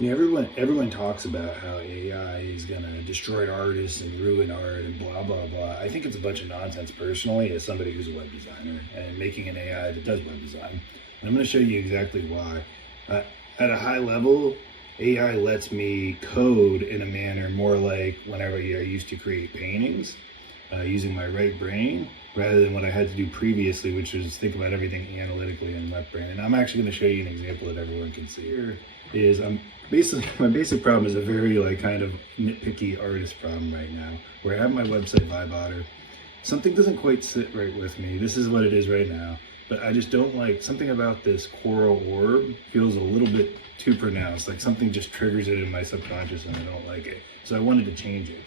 Yeah, everyone talks about how AI is gonna destroy artists and ruin art and blah blah blah. I think it's a bunch of nonsense personally, as somebody who's a web designer and making an AI that does web design. And I'm gonna show you exactly why. At a high level, AI lets me code in a manner more like whenever I used to create paintings, using my right brain rather than what I had to do previously, which was think about everything analytically in left brain. And I'm actually going to show you an example that everyone can see. Here is basically my basic problem is a very like kind of nitpicky artist problem right now, where I have my website vibe otter. Something doesn't quite sit right with me. This is what it is right now, but I just don't like something about this coral orb feels a little bit too pronounced. Like something just triggers it in my subconscious and I don't like it. So I wanted to change it.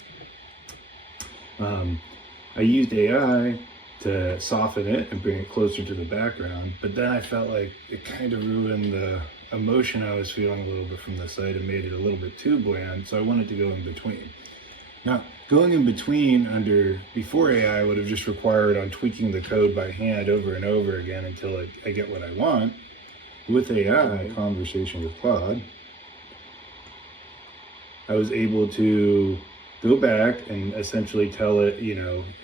I used AI to soften it and bring it closer to the background, but then I felt like it kind of ruined the emotion I was feeling a little bit from the site and made it a little bit too bland, so I wanted to go in between. Now, going in between before AI would have just required on tweaking the code by hand over and over again until I get what I want. With AI, conversation with Claude, I was able to go back and essentially tell it,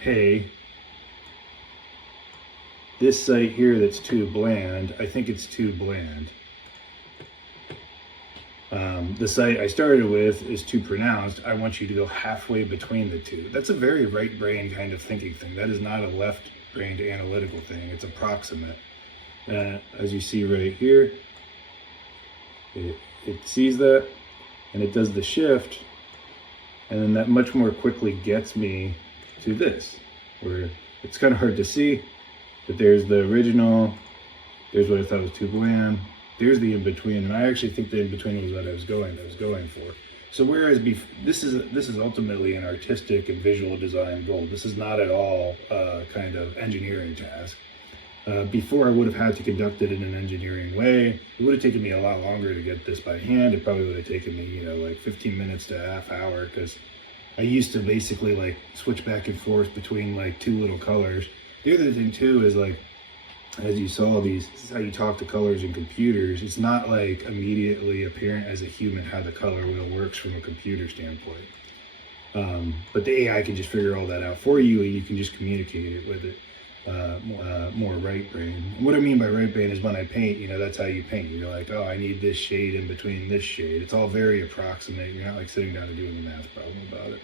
hey, this site here that's too bland, I think it's too bland. The site I started with is too pronounced. I want you to go halfway between the two. That's a very right brain kind of thinking thing. That is not a left brained analytical thing. It's approximate. As you see right here, it sees that and it does the shift, and then that much more quickly gets me to this, where it's kind of hard to see, but there's the original, there's what I thought was too bland, there's the in-between, and I actually think the in-between was what I was going for. So whereas this is ultimately an artistic and visual design goal. This is not at all kind of engineering task. Before I would have had to conduct it in an engineering way. It would have taken me a lot longer to get this by hand. It probably would have taken me, like 15 minutes to a half hour, because I used to basically like switch back and forth between like two little colors. The other thing too is like, as you saw this is how you talk to colors in computers. It's not like immediately apparent as a human how the color wheel works from a computer standpoint. But the AI can just figure all that out for you, and you can just communicate it with it. More right brain. And what I mean by right brain is when I paint, that's how you paint. You're like, oh, I need this shade in between this shade. It's all very approximate. You're not like sitting down and doing a math problem about it.